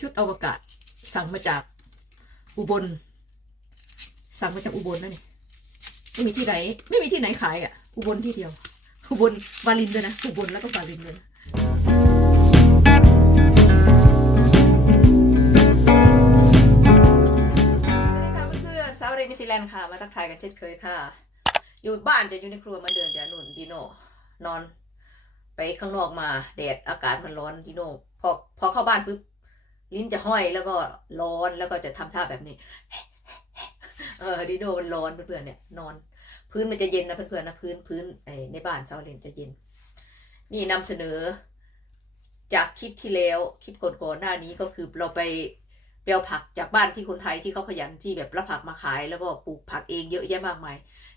ชุดอวกาศ สั่งมาจากอุบล สั่งมาจากอุบลนั่นนี่ไม่มีที่ไหน ไม่มีที่ไหนขายอะ อุบลที่เดียว อุบลวาลินด้วยนะ อุบลแล้วก็วาลินด้วยนะสวัสดีค่ะเพื่อนสาวเรนนิฟิแลนด์ค่ะ มาทักทายกันเช่นเคยค่ะ อยู่บ้านจะอยู่ในครัวเหมาเดินจะนุ่นดีโนนอน ไปข้างนอกมาแดดอากาศมันร้อนดีโนพอพอเข้าบ้านปุ๊บ ลิ้นจะห้อยแล้วก็ร้อนแล้วก็จะทำท่าแบบนี้ เออดีโนมันร้อนเพื่อนๆเนี่ยนอน พื้นมันจะเย็นนะเพื่อนๆนะพื้นพื้นไอในบ้านเซาเลนจะเย็น นี่นำเสนอ จากคลิปที่แล้วคลิปก่อนๆหน้านี้ก็คือเราไปไปเอาผักจากบ้านที่คนไทยที่เขาขยันที่แบบรับผักมาขายแล้วก็ปลูกผักเองเยอะแยะมากมาย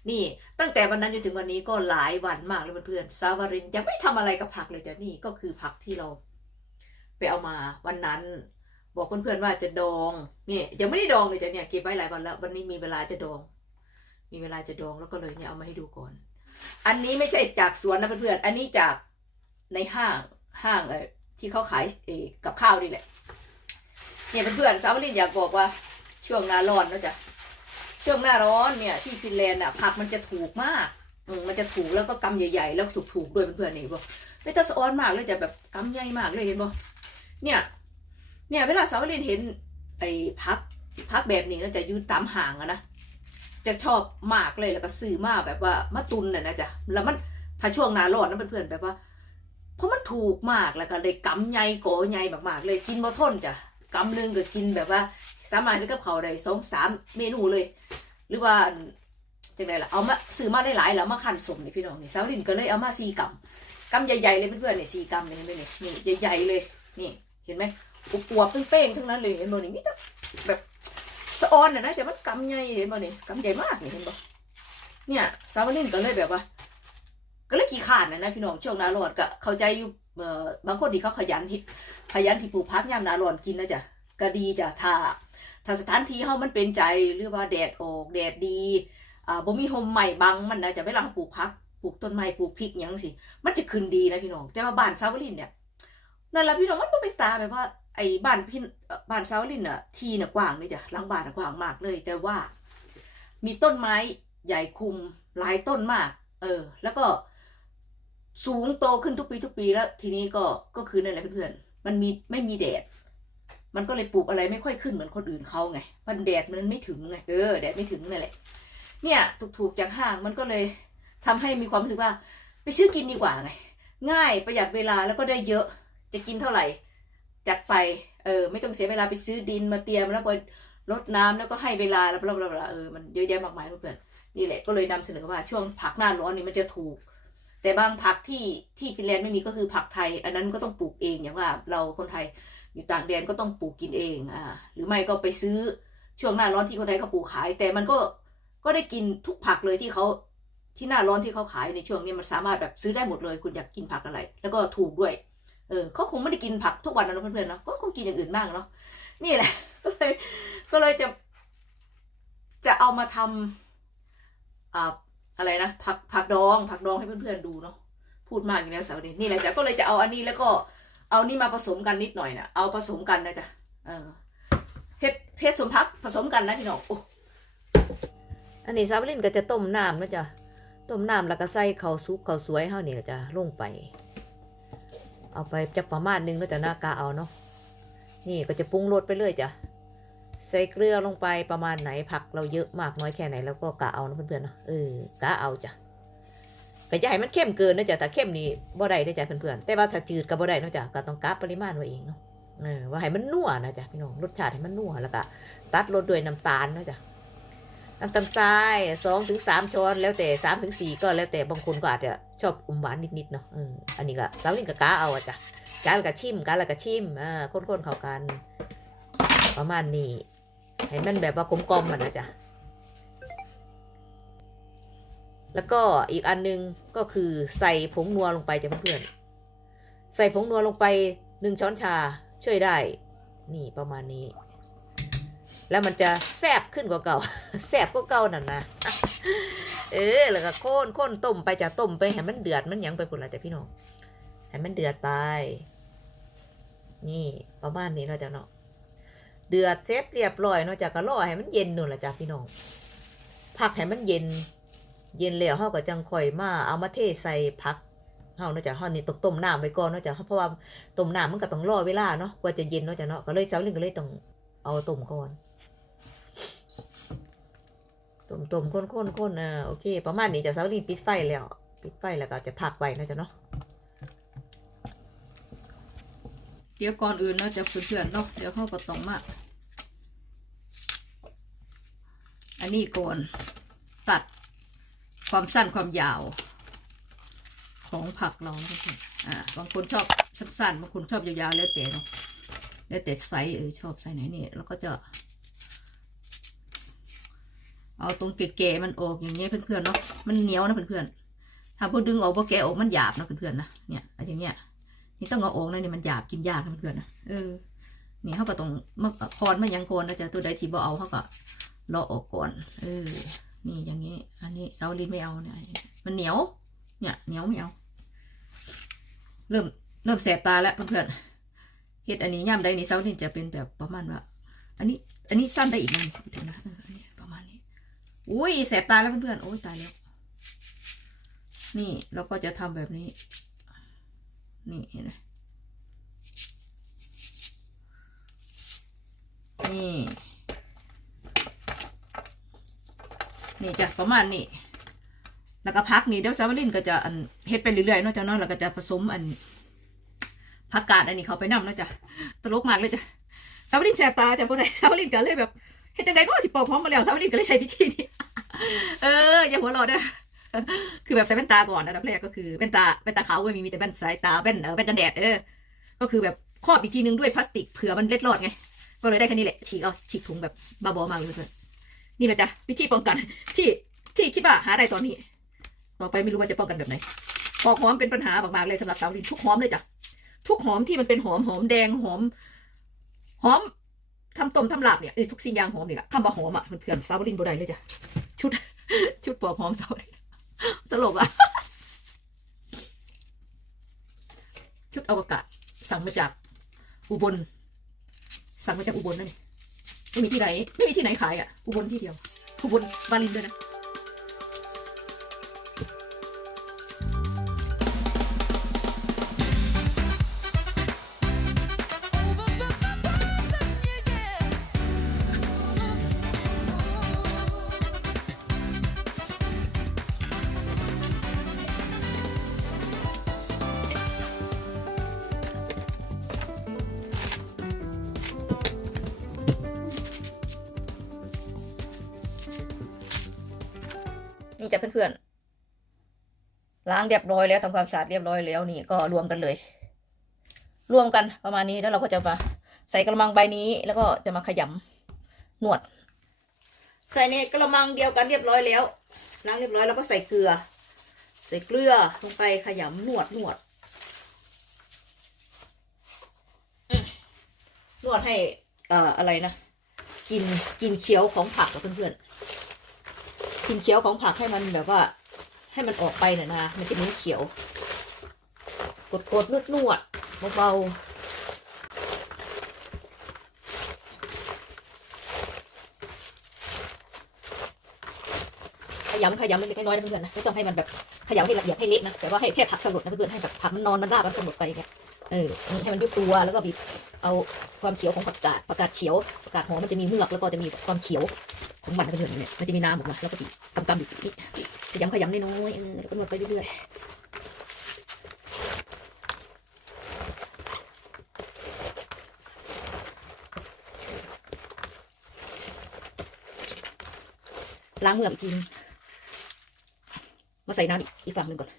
นี่ตั้งแต่วันนั้นจนถึงวันนี้ก็หลายวันมากเลยเพื่อนๆซาวารินยังไม่ทำอะไรกับผักเลยจ้ะนี่ก็คือผักที่เราไปเอามาวันนั้น บอกเพื่อนๆว่าจะดองเนี่ยยังไม่ได้ดองเลยจ้ะเนี่ยเก็บไว้หลายวันแล้ว วันนี้มีเวลาจะดอง มีเวลาจะดองแล้วก็เลยเนี่ยเอามาให้ดูก่อน อันนี้ไม่ใช่จากสวนนะเพื่อนๆอันนี้จากในห้างห้างเออที่เขาขายเอกับข้าวนี่แหละ เนี่ยเพื่อนๆสาวลินอยากบอกว่าช่วงหน้าร้อนนะจ๊ะช่วงหน้าร้อนเนี่ยที่ฟินแลนด์อะผักมันจะถูกมากอืมันจะถูกแล้วก็กำใหญ่ๆ แล้วถูกๆด้วยเพื่อนๆนี่บอกไม่ต้องสะออนมากเลยจะแบบกำใหญ่มากเลยเห็นบ่เนี่ย เนี่ยเวลาสาวลินเห็นไอ้พักพักแบบนี้แล้วจะอยืนตามห่างอะนะจะชอบมากเลยแล้วก็ซื้อมาแบบว่ามาตุนน่ะนะจ๊ะแล้วมันถ้าช่วงหน้าร้อนนะเพื่อนๆแบบว่า เพราะมันถูกมากแล้วก็เลยกำใหญ่โกใหญ่มากๆเลยกินบ่ทนจ้ะกำหนึงก็กินแบบว่า สามารถที่กับเขาได้สองสามเมนูเลย หรือว่าจังไดล่ะเอามาซื้อมาได้หลายแล้วมาคั่นสมนี่พี่น้องนี่สาวลินก็เลยเอามาสี่กำกำใหญ่ๆเลยเพื่อนๆเนี่ยสี่กำเลยเห็นไหมนี่นี่ใหญ่ๆเลยนี่เห็นไหม อวบๆเป้งๆทั้งนั้นเลยเห็นบ่นี่มีแต่แบบสะออนน่ะนะจะมันกำใหญ่เห็นบ่นี่กำใหญ่มากนี่เห็นบ่เนี่ยสาวลินก็เลยแบบว่า ก็เลยขี้ขาดนะนะพี่น้องช่วงนาร้อนก็เข้าใจอยู่เอ่อบางคนที่เขาขยันที่ขยันที่ปลูกพักยามนาร้อนกินนะจ๊ะก็ดีจ้ะถ้าถ้าสถานที่เฮามันเป็นใจหรือว่าแดดออกแดดดีอ่าบ่มีห่มใหม่บังมันนะจะเวลาเราปลูกพักปลูกต้นไม้ปลูกพริกยังสิมันจะขึ้นดีนะพี่น้องแต่ว่าบ้านซาวลินเนี่ยนั่นแหละพี่น้องมันบ่เป็นตาแบบว่า ไอ้บ้านพี่บ้านเซาลินน่ะทีน่ะกว้างเลยจ้ะหลังบ้านน่ะกว้างมากเลย แต่ว่า มีต้นไม้ใหญ่คุมหลายต้นมาก เออ แล้วก็สูงโตขึ้นทุกปีทุกปีแล้ว ทีนี้ก็ก็คือนั่นแหละเพื่อนๆมันมีไม่มีแดด มันก็เลยปลูกอะไรไม่ค่อยขึ้นเหมือนคนอื่นเขาไงมันแดดมันไม่ถึงไงเออแดดไม่ถึงนั่นแหละ เนี่ยถูกๆจากห้างมันก็เลยทำให้มีความรู้สึกว่า ไปซื้อกินดีกว่าไงง่ายประหยัดเวลาแล้วก็ได้เยอะจะกินเท่าไหร่ จัดไปเออไม่ต้องเสียเวลาไปซื้อดินมาเตรียมแล้วไปรดน้ำแล้วก็ให้เวลาแล้วบลาบลาบลาเออมันเยอะแยะมากมายเพื่อนนี่แหละก็เลยนำเสนอว่าช่วงผักหน้าร้อนนี่มันจะถูก แต่บางผักที่ที่ฟินแลนด์ไม่มีก็คือผักไทย อันนั้นก็ต้องปลูกเองอย่างว่าเราคนไทยอยู่ต่างแดนก็ต้องปลูกกินเองอ่าหรือไม่ก็ไปซื้อช่วงหน้าร้อนที่คนไทยเขาปลูกขาย แต่มันก็ก็ได้กินทุกผักเลยที่เขาที่หน้าร้อนที่เขาขายในช่วงนี้มันสามารถแบบซื้อได้หมดเลย คุณอยากกินผักอะไร แล้วก็ถูกด้วย เออเขาคงไม่ได้กินผักทุกวันนะเพื่อนๆเนาะก็คงกินอย่างอื่นบ้างเนาะนี่แหละ ก็เลยก็เลยจะ จะเอามาทำอ่าอะไรนะผักผักดอง ผักดองให้เพื่อนๆดูเนาะพูดมากอย่างนี้สาร์นี้นี่แหละจ้ะก็เลยจะเอาอันนี้แล้วก็เอานี่มาผสมกันนิดหน่อยนะเอาผสมกันนะจ๊ะเออเฮ็ดเฮ็ดสมพักผสมกันนะพี่น้องโอ้อันนี้ซาบลินก็จะต้มน้ำนะจ๊ะต้มน้ำแล้วก็ใส่ข้าวซุปข้าวสวยเฮานี่นะจ๊ะลงไป เอาไปจะประมาณหนึงแล้วจะน่ากาเอาเนาะนี่ก็จะปรุงรสไปเลยจ้ะใส่เกลือลงไปประมาณไหนผักเราเยอะมากน้อยแค่ไหนแล้วก็กะเอานะเพื่อนๆเนาะเออกะเอาจ้ะก็อย่าให้มันเข้มเกินนะจ๊ะแต่เข้มนี่บ่ได้ได้อจ้ะเพื่อนๆแต่ว่าถ้าจืดก็บ่ได้นะจ๊ะก็ต้องกะปริมาณไว้เองเนาะเออว่าให้มันนัวนะจ๊ะพี่น้องรสชาติให้มันนัวแล้วก็ตัดรสด้วยน้ำตาลนะจ๊ะน้ำตาลทรายสองถึงสามช้อนแล้วแต่สามถึงสี่ก็แล้วแต่บางคนก็อาจจะ ชอบอมหวานนิดๆเนาะเอออันนี้ก็สาวลินกับกะเอาอะจ้ะกะแล้วก็ชิมกะแล้วก็ชิมอ่าคนๆเข้ากัน ประมาณนี้ให้มันแบบว่ากลมๆอะนะจ๊ะแล้วก็อีกอันนึงก็คือใส่ผงนัวลงไปจ้ะเพื่อนๆใส่ผงนัวลงไปหนึ่งช้อนชาช่วยได้ นี่ประมาณนี้ แล้วมันจะแซบขึ้นกว่าเก่า แซบกว่าเก่านั่นนะ เออ แล้วก็โค่นโค่นต้มไปจะต้มไปให้มันเดือดมันยังไปพุ่นละจ้ะพี่น้องให้มันเดือดไป นี่ประมาณนี้เราะจะเนาะเดือดเสร็จเรียบร้อยเนาะจ้ะก็รอให้มันเย็นนู่นละจ้ะพี่น้องพักให้มันเย็น เย็นแล้วเฮาก็จังค่อยมาเอามาเทใส่ผักเฮาเนาะจ้ะเฮานี่ต้องต้มน้ำไว้ก่อนเนาะจ้ะเพราะว่าต้มน้ำมันก็ต้องรอเวลาเนาะกว่าจะเย็นเนาะจ้ะเนาะก็เลยเช้าลิงก็เลยต้องเอาต้มก่อน ต้มต้มข้นข้นข้นอ่าโอเค ประมาณนี้จะเช้าลิงปิดไฟแล้ว ปิดไฟแล้วก็จะพักไว้นะจ้ะเนาะเดี๋ยวก่อนอื่นเนาะจะเพื่อนๆเนาะเดี๋ยวเฮาก็ต้องมาอันนี้ก่อนตัดความสั้นความยาวของผักเรานะเพื่อนๆอ่าบางคนชอบสั้นๆบางคนชอบยาวๆแล้วแต่เนาะแล้วแต่ไซส์เออชอบไซส์ไหนเนี่ยแล้วก็จะ เอาตรงเก๋ๆมันออกอย่างเงี้ยเพื่อนๆเนาะมันเหนียวนะเพื่อนๆถ้าพอดึงออกพอแกะออกมันหยาบนะเพื่อนๆนะเนี่ยอะไรอย่างเงี้ยนี่ต้องเอาออกนะเนี่ยมันหยาบกินยากนะเพื่อนๆนะเออนี่เขาก็ต้องมื่อคอนมันยังโคนนะจ๊ะตัวใดที่บ่เอาเขาก็เลาะออกก่อน เออ นี่อย่างนี้ อันนี้เซาลินไม่เอาเนี่ยมันเหนียว เนี่ยเหนียวไม่เอา เริ่มเริ่มแสบตาแล้วเพื่อนๆเฮ็ดอันนี้ย่ำได้นี่เซาลินจะเป็นแบบประมาณว่า อันนี้ อันนี้สั้นได้อีกนะพูดถึงนะ อุ้ยแสบตาแล้วเพื่อนๆโอ้ยตายแล้วนี่เราก็จะทำแบบนี้ นี่เห็นไหมนี่ นี่จ้ะประมาณนี้ แล้วก็พักนี่เดี๋ยวซาวลินก็จะอันเฮ็ดไปเรื่อยๆเนาะจ้ะเนาะแล้วก็จะผสมอันผักกาดอันนี้เขาไปนำเนาะจ้ะตลกมากเลยจ้ะซาวลินแสบตาจ้ะบ่ได้ซาวลินก็เลยแบบ เฮ็ดจังได๋เนาะสิปอกพร้อมมาแล้วซาวลินก็เลยใช้วิธีนี้เอออย่าหัวเราะเด้อคือแบบใส่แว่นตาก่อนอันดับแรกก็คือแว่นตาแว่นตาขาวไม่มีมีแต่แว่นสายตาแว่นเออแว่นกันแดดเออก็คือแบบครอบอีกทีนึงด้วยพลาสติกเผื่อมันเล็ดรอดไง ก็เลยได้แค่นี้แหละฉีกเอาฉีกถุงแบบบ้าบอมาเลยเพื่อนนี่แหละจ้ะวิธีป้องกันที่ที่คิดว่าหาได้ตอนนี้ ต่อไปไม่รู้ว่าจะป้องกันแบบไหนปอกหอมเป็นปัญหามากๆเลยสำหรับสาวลินทุกหอมเลยจ้ะทุกหอมที่มันเป็นหอมหอมแดงหอม หอม ทำต้มทำลาบเนี่ยเออทุกสิ่งอย่างหอมนี่แหละคำว่าหอมอะเพื่อนสาวรินบ่ได้เลยจ้ะชุด ชุดปอกหอมสาวรินตลกอะชุดอวกาศสั่งมาจากอุบล สั่งมาจากอุบลนั่นเองไม่มีที่ไหนไม่มีที่ไหนขายอะอุบลที่เดียวอุบลวาลินด้วยนะ จะเพื่อนๆล้างเรียบร้อยแล้วทำความสะอาดเรียบร้อยแล้วนี่ก็รวมกันเลย รวมกันประมาณนี้แล้วเราก็จะมาใส่กระมังใบนี้ แล้วก็จะมาขยำนวด ใส่ในกระมังเดียวกันเรียบร้อยแล้วล้างเรียบร้อยแล้วก็ใส่เกลือ ใส่เกลือลงไปขยำนวดนวดนวดให้เอ่ออะไรนะกินกินเคี้ยวของผักกับเพื่อนๆ กินเขียวของผักให้มันแบบว่า ให้มันออกไปน่ะนะ มันจะมีเขียว กดกดนวดนวดเบาๆขยำขยำเล็กๆน้อยๆนะเพื่อนๆนะไม่ต้องให้มันแบบขยำให้ละเอียดให้เละนะแต่ว่าให้แค่ผักสลดนะเพื่อนๆให้แบบผักมันนอนมันราบมันสลดไปเงี้ยเออให้มันยุบตัวแล้วก็บีบเอาความเขียวของผักกาดผักกาดเขียวผักกาดหอมมันจะมีเมือกแล้วก็จะมีความเขียว ของมันนะเพื่อนๆเนี่ยมันจะมีน้ำออกมาแล้วก็บีกำกำๆบีบนิดขยำขยำน้อยๆแล้วก็นวดไปเรื่อยๆล้างมืออีกทีนึงมาใส่น้ำอีกฝั่งหนึ่งก่อน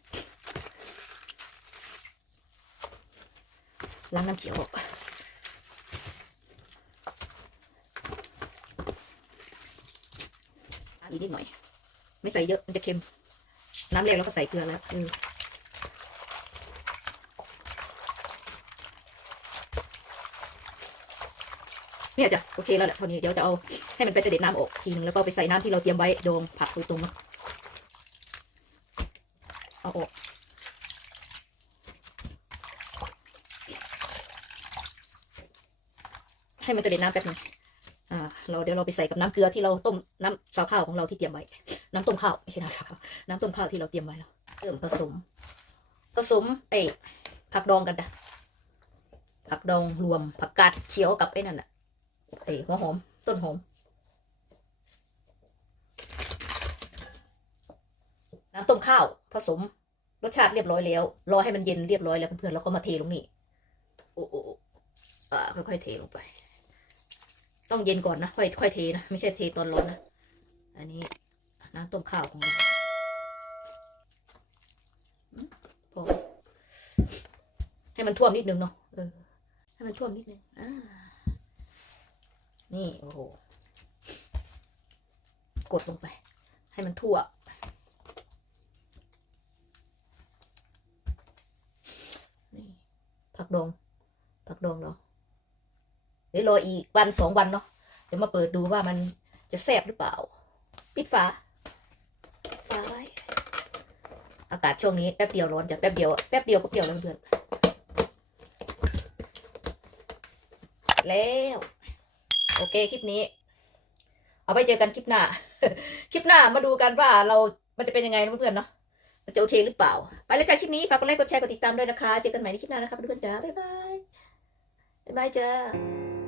ล้างน้ำเขียวออก อีกนิดหน่อย ไม่ใส่เยอะมันจะเค็ม น้ำแรกเราก็ใส่เกลือแล้วเนี่ยจ้ะโอเคแล้วแหละเท่านี้เดี๋ยวจะเอาให้มันไปเสด็จน้ำออกทีนึงแล้วก็ไปใส่น้ำที่เราเตรียมไว้ดองผักโดยตรงเอาออกให้มันเสด็จน้ำแป๊บนึง อ่าเราเดี๋ยวเราไปใส่กับน้ำเกลือที่เราต้มน้ำซาวข้าวของเราที่เตรียมไว้น้ำต้มข้าวไม่ใช่น้ำซาวข้าวน้ำต้มข้าวที่เราเตรียมไว้แล้วเริ่มผสม ผสมไอ้ผักดองกันนะผักดองรวมผักกาดเขียวกับไอ้นั่นน่ะไอ้หัวหอมต้นหอมน้ำต้มข้าวผสมรสชาติเรียบร้อยแล้ว รอให้มันเย็นเรียบร้อยแล้วเพื่อนๆแล้วก็มาเทลงนี่โอ้โอ้โอ้อ่าค่อยๆเทลงไป ต้องเย็นก่อนนะค่อยค่อยเทนะ ไม่ใช่เทตอนร้อนนะ อันนี้น้ำต้มข้าวของเราอืมพอให้มันท่วมนิดนึงเนาะเออให้มันท่วมนิดนึงอ่านี่โอ้โหกดลงไป ให้มันทั่ว นี่ผักดองผักดองเรา เดี๋ยวรออีกวันสองวันเนาะเดี๋ยวมาเปิดดูว่ามันจะแซ่บหรือเปล่า ปิดฝาฝาไว้อากาศช่วงนี้แป๊บเดียวร้อนจะแป๊บเดียวแป๊บเดียวก็เปรี้ยวแล้วเพื่อนแล้ว โอเคคลิปนี้ เอาไปเจอกันคลิปหน้า คลิปหน้ามาดูกันว่าเรา มันจะเป็นยังไงนะเพื่อนๆเนาะมันจะโอเคหรือเปล่า ไปแล้วจ้าคลิปนี้ฝากกดไลค์กดแชร์กดติดตามด้วยนะคะ เจอกันใหม่ในคลิปหน้านะคะเพื่อนๆจ้าบ๊ายบายบ๊ายบายจ้า